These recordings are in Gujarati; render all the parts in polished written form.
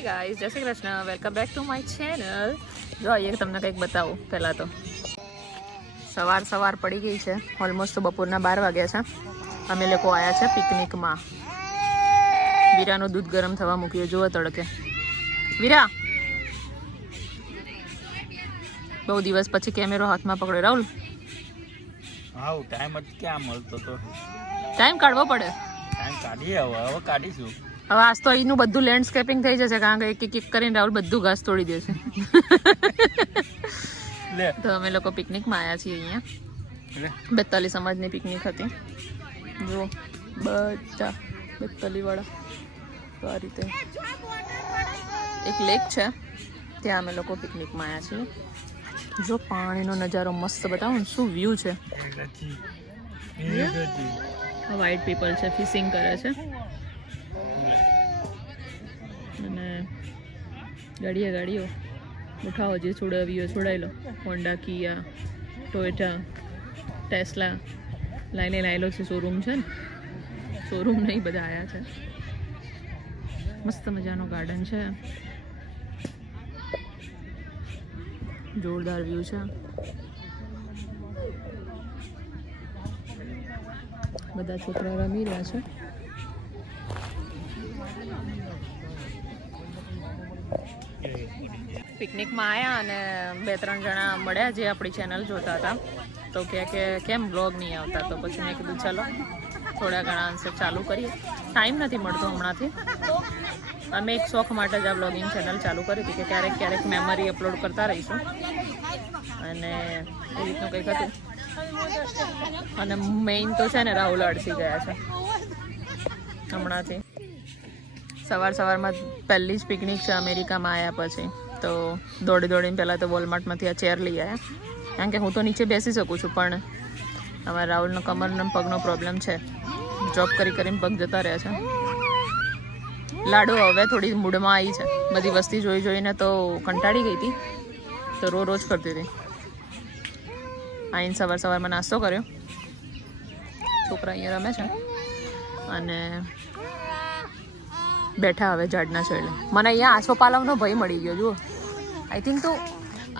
હાય ગાઈઝ, જય Shri Krishna, welcome back to my channel. જો અહીંયા તમને કંઈક બતાવું. પહેલાં તો સવાર પડી ગઈ છે, ઓલમોસ્ટ તો બપોરના 12 વાગ્યા છે. અમે લોકો આવ્યા છે પિકનિકમાં. વીરાનું દૂધ ગરમ થવા મૂક્યું, જુઓ તડકે. વીરા, બહુ દિવસ પછી કેમેરો હાથમાં પકડ્યો. રાહુલ, હા ટાઈમ જ ક્યાં મળતો તો. ટાઈમ કાઢવો પડે. ટાઈમ કાઢીએ, હવે કાઢીશું. હવે આજ તો અહીંનું બધું લેન્ડસ્કેપિંગ થઈ જશે, કારણ કે એક કરીને રાહુલ બધું ઘાસ તોડી દેશે. તો અમે લોકો પિકનિકમાં આવ્યા છીએ. અહીંયા 42 સમાજની પિકનિક હતી. જો બધા 42 વાળા. તો આ રીતે એક લેક છે, ત્યાં અમે લોકો પિકનિકમાં આવ્યા છીએ. જો પાણીનો નજારો મસ્ત બતાવો ને, શું વ્યૂ છે. વ્હાઈટ પીપલ છે, ફિશિંગ કરે છે. અને ગાડીઓ ઉઠાવો, જે છોડાવી હોય છોડાવી લો. હોન્ડા, કિયા, ટોયોટા, ટેસ્લા લાયેલો છે. શોરૂમ છે ને, શોરૂમ નહીં, બધા આવ્યા છે. મસ્ત મજાનો ગાર્ડન છે, જોરદાર વ્યૂ છે. બધા છોકરા રમી રહ્યા છે. પિકનિકમાં આવ્યા અને 2-3 જણા મળ્યા જે આપણી ચેનલ જોતા હતા. તો કે કેમ બ્લોગ નહીં આવતા, તો પછી મેં કીધું ચાલો થોડા ઘણા અંશે ચાલુ કરીએ. ટાઈમ નથી મળતો હમણાંથી. અમે એક શોખ માટે જ આ બ્લોગિંગ ચેનલ ચાલુ કરી હતી કે ક્યારેક મેમરી અપલોડ કરતા રહીશું. અને એ રીતનું કંઈક હતું. અને મેઇન તો છે ને, રાહુલ અડસી ગયા છે હમણાંથી. સવારમાં પહેલી જ પિકનિક છે અમેરિકામાં આવ્યા પછી. તો દોડીને પહેલાં તો વોલમાર્ટમાંથી આ ચેર લઈ આવ્યા, કારણ કે હું તો નીચે બેસી શકું છું, પણ અમારા રાહુલનો કમરનો પગનો પ્રોબ્લેમ છે. જોબ કરીને પગ જતા રહ્યા છે. લાડુ હવે થોડી મૂડમાં આવી છે. બધી વસ્તી જોઈને તો કંટાળી ગઈ હતી, તો રોજ કરતી હતી. આઈને સવારમાં નાસ્તો કર્યો. છોકરા અહીંયા રમે છે અને બેઠા હવે ઝાડના છેડે. મને અહીંયા આસોપાલવનો ભય મળી ગયો. જુઓ, આઈ થિંક તો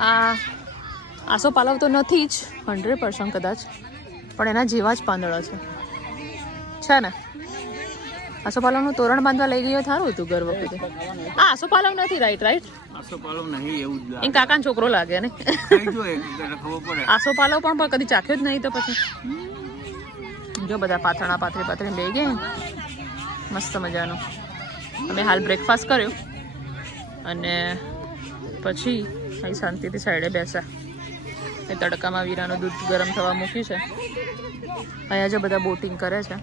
આ આસોપાલવ તો નથી જ 100% કદાચ, પણ એના જેવા જ પાંદડા છે ને. આસોપાલવનું તોરણ બાંધવા લઈ ગયો સારું હતું ગર વખતે. આ આસોપાલવ નથી, રાઈટ આસોપાલવ નહીં, એવું જ એ કાકાનો છોકરો લાગે ને. આસોપાલવ પણ કદી ચાખ્યો જ નહીં, તો પછી જો બધા પાથરી લઈ ગયા. મસ્ત મજાનું. અમે હાલ બ્રેકફાસ્ટ કર્યો અને પછી અહીં શાંતિથી સાઈડે બેસા. એ તડકામાં વીરાનું દૂધ ગરમ થવા મૂક્યું છે. અહીંયા જો બધા બોટિંગ કરે છે.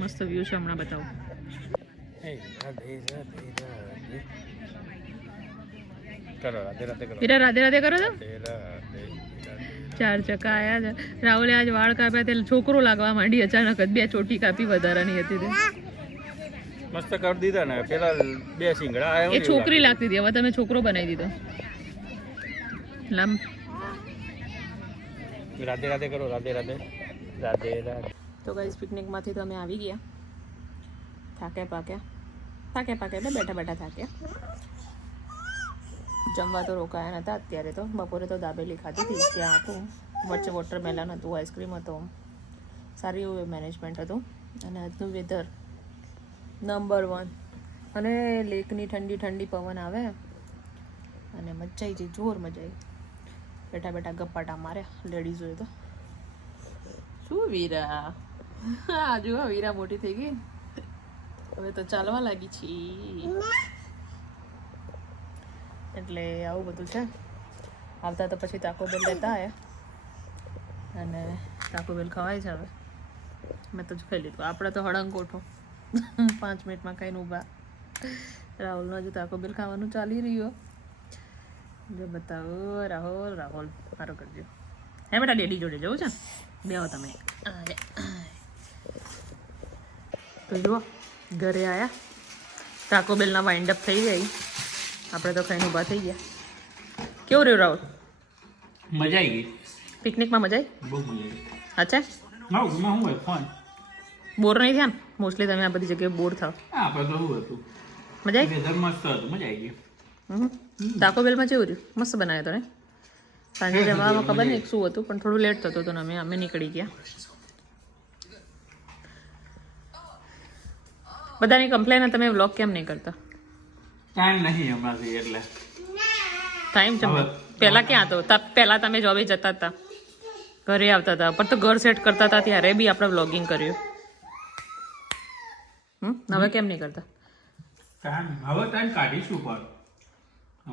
મસ્ત વ્યૂ છે, હમણાં બતાવું. વીરા રાધે કરો છો. 4 ચક્કા આયા છે. રાહુલે આજ વાળ કાપ્યા, તે છોકરો લાગવા માંડી અચાનક જ. 2 ચોટી કાપી, વધારાની હતી તે મસ્ત કરી દીધા ને. પેલા 2 સિંગડા એ છોકરી લાગતી હતી, હવે તમે છોકરો બનાવી દીધો. રાધે કરો. રાધે. તો ગાઈસ, પિકનિકમાંથી તો અમે આવી ગયા. થાક્યા પાક્યા બેઠા થાક્યા. જમવા તો રોકાયા નતા અત્યારે. તો બપોરે તો દાબેલી ખાધી હતી. ત્યાં હતું, વચ્ચે વોટરમેલન હતું, આઈસ્ક્રીમ હતો. સારું એવું મેનેજમેન્ટ હતું. અને આજનું વેધર નંબર 1. અને લેકની ઠંડી પવન આવે અને મજા આવી જાય, જોર મજા આવી. બેઠા ગપ્પાટા માર્યા લેડીઝોએ તો. શું વીરા, હા વીરા મોટી થઈ ગઈ, હવે તો ચાલવા લાગી છે. એટલે આવું બધું છે. આવતા તો પછી તાકો બેલ લેતા આવ્યા અને તાકો બેલ ખવાય છે. હવે મેં તો જ ખાઈ લીધું. આપણે તો હળંગ કોઠો 5 મિનિટમાં ખાઈને ઊભા. રાહુલનો હજુ તાકો બેલ ખાવાનું ચાલી રહ્યો. જો બતાવો, રાહુલ સારું કરજો. હે બેટા, ડેડી જોડે જવું છે. બેહો તમે. તો જુઓ, ઘરે આવ્યા. તાકો બેલના વાઇન્ડ અપ થઈ ગઈ. આપણે તો ખાઈને ઊભા થઈ ગયા. કેવું રહ્યું રાહુલ? મજા આવી ગઈ. પિકનિકમાં મજા આવી? બહુ મજા આવી. અચ્છા, હું ફોન બોર નહીં થયા ને મોસ્ટલી તમે આ બધી જગ્યાએ બોર થાવ આપણે તો શું હતું મજા આવી વેધર મસ્ત હતું મજા આવી ગઈ ટાકો બેલમાં જેવું રહ્યું મસ્ત બનાવ્યો તો ને સાંજે જવામાં ખબર નહીં શું હતું પણ થોડું લેટ થતું હતું ને અમે નીકળી ગયા બધાની કમ્પ્લેન તમે વ્લોગ કેમ નહીં કરતા ટાઈમ નહીં હમણાંથી એટલે ટાઈમ છે પહેલા ક્યાં હતો પહેલા તમે જોબે જતા હતા ઘરે આવતા હતા પણ તો ઘર સેટ કરતા હતા ત્યારે બી આપણે વ્લોગિંગ કર્યું હવે કેમ નહીં કરતા હવે ટાઈમ કાઢીશું પણ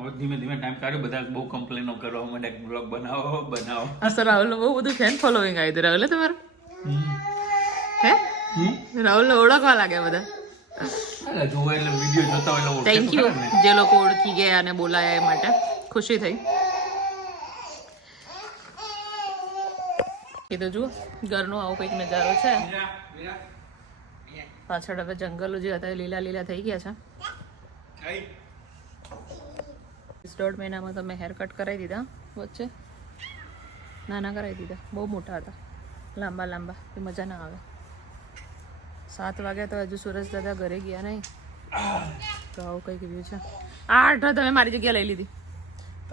હવે ધીમે ધીમે ટાઈમ કાઢ્યો બધા બહુ કમ્પ્લેનો કરવા માટે બ્લોગ બનાવો હા સર રાહુલ બહુ બધું ફેન ફોલોઈંગ આવી હતું રાહુલ તમારું હે રાહુલ ઓળખવા લાગે બધા જોવા એટલે વિડીયો જોતા હોય એટલે થેન્ક યુ જે લોકો ઓળખી ગયા અને બોલાયા એ માટે ખુશી થઈ કીધું જુઓ ઘરનો આવો કંઈક નજારો છે પાછળ હવે જંગલો જે હતા એ લીલા લીલા થઈ ગયા છે 1.5 મહિનામાં તો મેં હેર કટ કરાવી દીધા વચ્ચે નાના કરાવી દીધા બહુ મોટા હતા લાંબા લાંબા એ મજા ના આવે 7 વાગ્યા તો હજુ સુરજ દાદા ઘરે ગયા નહીં તો આવું કંઈક રહ્યું છે 8 તમે મારી જગ્યા લઈ લીધી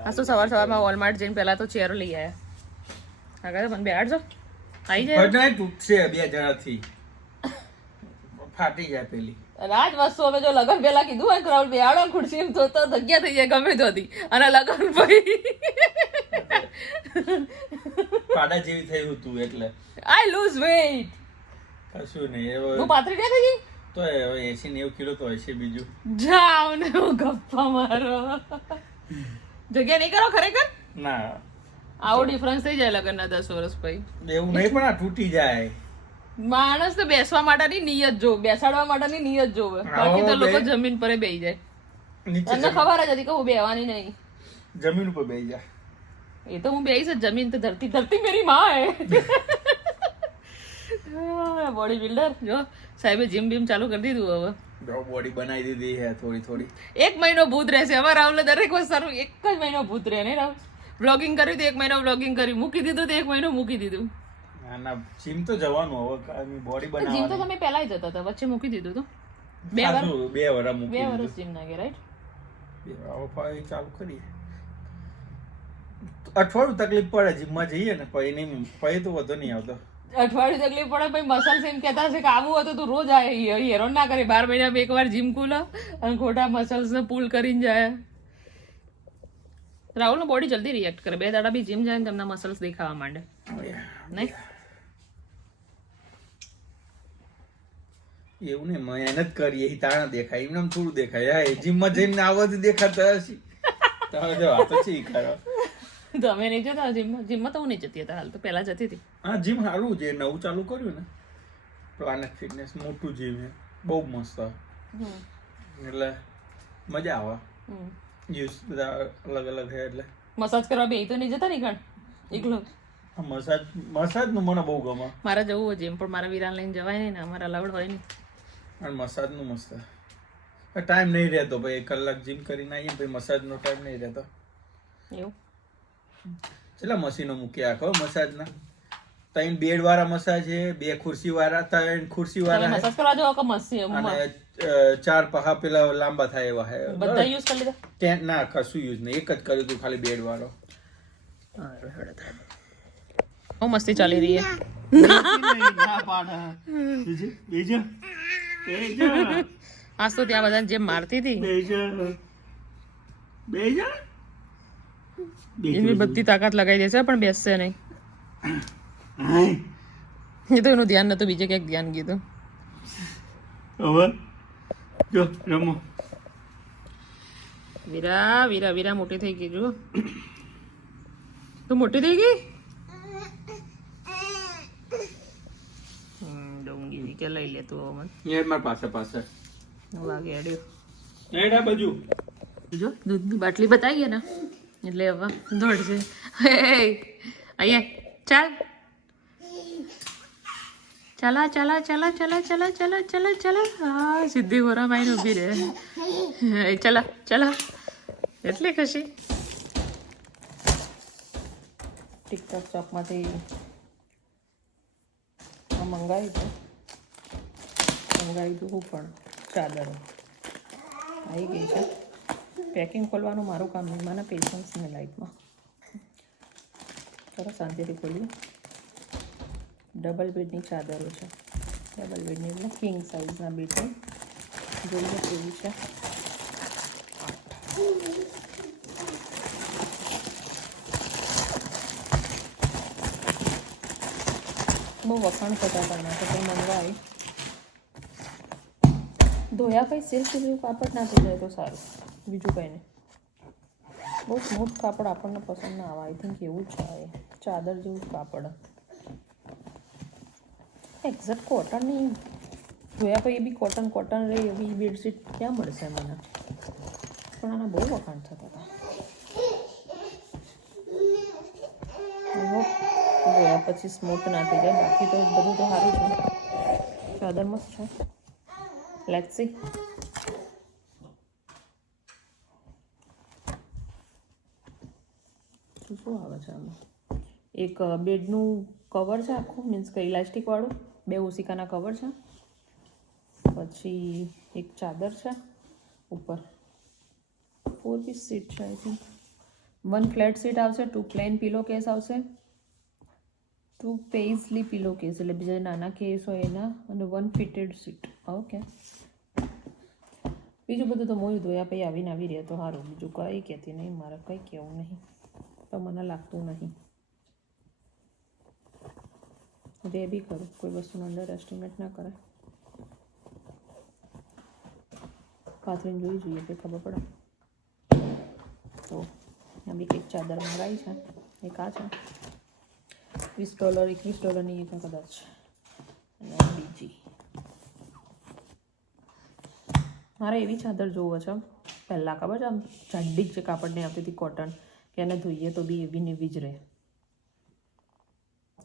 આ તો સવારમાં વોલમાર્ટ જઈને પહેલા તો ચેરો લઈ આવ્યા આગળ મને બેહાડજો આવી જાય તૂટશે 2 જણાથી ફાટી જાય પેલી રાજ વસ્તુ અમે જો લગન પેલા કીધું હોય રાહુલ બેહાડો ખુરશી તો જગ્યા થઈ જાય ગમે તો હતી અને લગન પછી પાડા જેવી થઈ હતું એટલે આઈ લૂઝ વેઇટ કશું નહીં હું પાતળી ના થઈ ગઈ તો હવે 80-90 કિલો તો હશે બીજું જાવ ને હું ગપ્પા મારો જગ્યા નહીં કરો ખરેખર ના આવો ડિફરન્સ થઈ જાય લગનના 10 વર્ષ પછી એવું નહીં પણ આ તૂટી જાય માણસ તો બેસવા માટેની નિયત જોવે બેસાડવા માટેની નિયત જોવે બાકી તો લોકો જમીન પર બેહી જાય તમને ખબર જ હતી કે હું બેહવાની નહીં જમીન ઉપર બેહી જાય એ તો હું બેહીશ જ જમીન તો ધરતી મેરી માં હે બોડી બિલ્ડર જો સાહેબે જીમ બીમ ચાલુ કરી દીધું હવે બોડી બનાવી દીધી હે થોડી 1 મહિનો ભૂત રહેશે હવે રાહુલ દરેક વસ્તુ 1 જ મહિનો ભૂત રહે ને રાહુલ વ્લોગિંગ કર્યું તો 1 મહિનો વ્લોગિંગ કર્યું મૂકી દીધું તો 1 મહિનો મૂકી દીધું ના જીમ તો જવાનું હવે બોડી બનાવવાની જીમ તો તમે પહેલા જ જતા હતા વચ્ચે મૂકી દીધું તો 2 વર્ષ મૂકી 2 વર્ષ જીમ ના ગયા રાઈટ હવે ચાલુ કરીએ અઠવાડિયું તકલીફ પડે જીમમાં જઈએ ને પછી તો વધુ નહીં આવતો અઠવાડિયું તકલીફ પડે પછી મસલ્સ એમ કહેતા હશે કે આવું હોય તો તું રોજ આવે હેરોન ના કરે 12 મહિનામાં એકવાર જીમ ખુલે અને ખોટા મસલ્સ ને પુલ કરીને જાય રાહુલ નું બોડી જલ્દી રિએક્ટ કરે 2 દાડા બી જીમ જાય ને તેમના મસલ્સ દેખાવા માંડે નહીં એવું નહીં મહેનત કરીએ તાણા દેખાય એમને થોડું દેખાય હા જીમમાં જઈને આવવાથી દેખાતા હશે તમે જો આ તો છે ખરો તમે નહીં જતા જીમમાં તો હું નહીં જતી હતા હાલ તો પહેલા જતી હતી હા જીમ સારું છે નવું ચાલુ કર્યું ને પ્લાનેટ ફિટનેસ મોટું જીમ છે બહુ મસ્ત એટલે મજા આવે યુઝ બધા અલગ અલગ છે એટલે મસાજ કરવા બે તો નહીં જતા ને કણ એકલો મસાજ નું મને બહુ ગમે મારે જવું હોય જીમ પણ મારા વિરાન લઈને જવાય નહીં ને અમારા અલાઉડ હોય નહીં અને મસાજ નું મસ્ત ટાઈમ નહીં રહેતો ભાઈ 1 કલાક જીમ કરીને આવીએ ભાઈ મસાજ નો ટાઈમ નહીં રહેતો એવું કેટલા મશીનો મૂક્યા ખબર મસાજ ના 3 બેડ વાળા મસાજ છે 2 ખુરશી વાળા 3 ખુરશી વાળા મસાજ કરવા જાવ કે મસી અને 4 પહા પેલા લાંબા થાય એવા હે બધા યુઝ કરી લીધા ના કશું યુઝ નહીં એક જ કર્યું તું ખાલી બેડ વાળો બહુ મસ્તી ચાલી રહી હે આજ તો ત્યાં બધા જેમ મારતી હતી એની બધી તાકાત લગાવી દેશે પણ બેસશે નહીં એ તો એનું ધ્યાન નતું બીજે ક્યાંક ધ્યાન ગયું હવે જો રમો વીરા વીરા વીરા મોટી થઈ ગઈ જો તું મોટી થઈ ગઈ ડોંગી કે લઈ લે તું મને યાર માર પાસે વાગે અડ્યો એડા બાજુ જો દૂધની બાટલી બતાવી ગયા ને એટલે હવે દોડશે અહીંયા ચાલ ચલા ચલા ચલા ચલા ચલા ચલા ચલા ચલા હા સીધી ગોરા માઈને ઊભી રહે ચલા ચલા એટલી ખુશી ટિકટોક શોપમાંથી મંગાવી છે મંગાવી દઉં પણ ચાદરો આવી ગઈ છે. પેકિંગ ખોલવાનું મારું કામ નહીં, મને પેશન્સની લાઈફમાં. ચાલો શાંતિથી ખોલીએ. ડબલ બેડની ચાદરો છે, ડબલ બેડની એટલે કિંગ સાઇઝના બેડની. જોઈએ કેવી છે. બહુ વખાણ થતા હતા એના તો કંઈ મંગાવી. ધોયા પછી સિલ્ક જેવું કાપડ નાખી જાય તો સારું, બીજું કંઈ નહીં. બહુ સ્મૂથ કાપડ આપણને પસંદ ના આવે. આઈ થિંક એવું જ છે એ ચાદર જેવું જ કાપડ. એક્ઝેક્ટ કોટનની ધોયા પછી બી કોટન રહે એવી બેડશીટ ક્યાં મળશે મને? પણ આના બહુ વખાણ થતા હતા. ધોયા પછી સ્મૂથ ના થઈ જાય, બાકી તો બધું તો સારું છે. ચાદર મસ્ત છે. Let's see. શું આવે છે આમાં? એક બેડનું કવર છે આખું, મીન્સ કે ઇલાસ્ટિકવાળું. 2 ઓશિકાના કવર છે. પછી એક ચાદર છે ઉપર. 4 પીસ સીટ છે આઈ થિંક. 1 ફ્લેટ સીટ આવશે, 2 પ્લેન પિલો કેસ આવશે, 2 પેઇઝલી પિલો કેસ એટલે બીજા નાના કેસ હોય એના, અને 1 ફિટેડ સીટ. ઓકે. બીજું બધું તો મોયું ધોયા પછી આવીને આવી રહે તો સારું. બીજું કંઈ કહેતી નહીં, મારે કંઈ કહેવું નહીં, તો મને લાગતું નહીં. જે બી કરું કોઈ વસ્તુનો અંડર એસ્ટિમેટ ના કરાય. પાથરીને જોઈએ કે ખબર પડે. તો આ બી કંઈક ચાદર મંગાવી છે. એક આ છે $20 $21ની એ કદાચ. અને બીજી મારે એવી ચાદર જોવો છે પહેલાં, ખબર છે આમ જાડી જ કાપડની આવતી હતી કોટન, કે એને ધોઈએ તો બી એવી ને એવી જ રહે.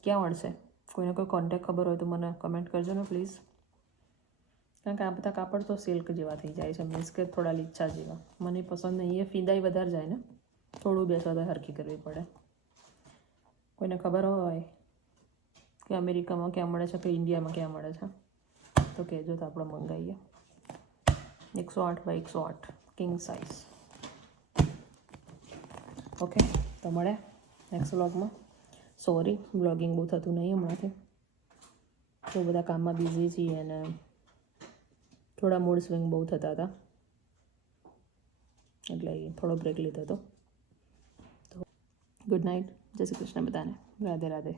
ક્યાં મળશે? કોઈને કોઈ કોન્ટેક્ટ ખબર હોય તો મને કમેન્ટ કરજો ને પ્લીઝ. કારણ કે આ બધા કાપડ તો સિલ્ક જેવા થઈ જાય છે, મીન્સ કે થોડા લીચા જેવા. મને પસંદ નહીં. એ ફીદાઈ વધારે જાય ને, થોડું બેસવા તો હરખી કરવી પડે. કોઈને ખબર હોય કે અમેરિકામાં ક્યાં મળે છે કે ઇન્ડિયામાં ક્યાં મળે છે તો કહેજો, તો આપણે મંગાવીએ. 108 બાય 108 કિંગ સાઇઝ. ઓકે, તો મળે નેક્સ્ટ વ્લોગમાં. સોરી વ્લોગિંગ બહુ થતું નહીં હમણાંથી, તો બધા કામમાં બિઝી છીએ અને થોડા મૂડ સ્વિંગ બહુ થતા હતા, એટલે થોડો બ્રેક લીધો હતો. તો ગુડ નાઇટ, જય શ્રી કૃષ્ણ બધાને. રાધે રાધે.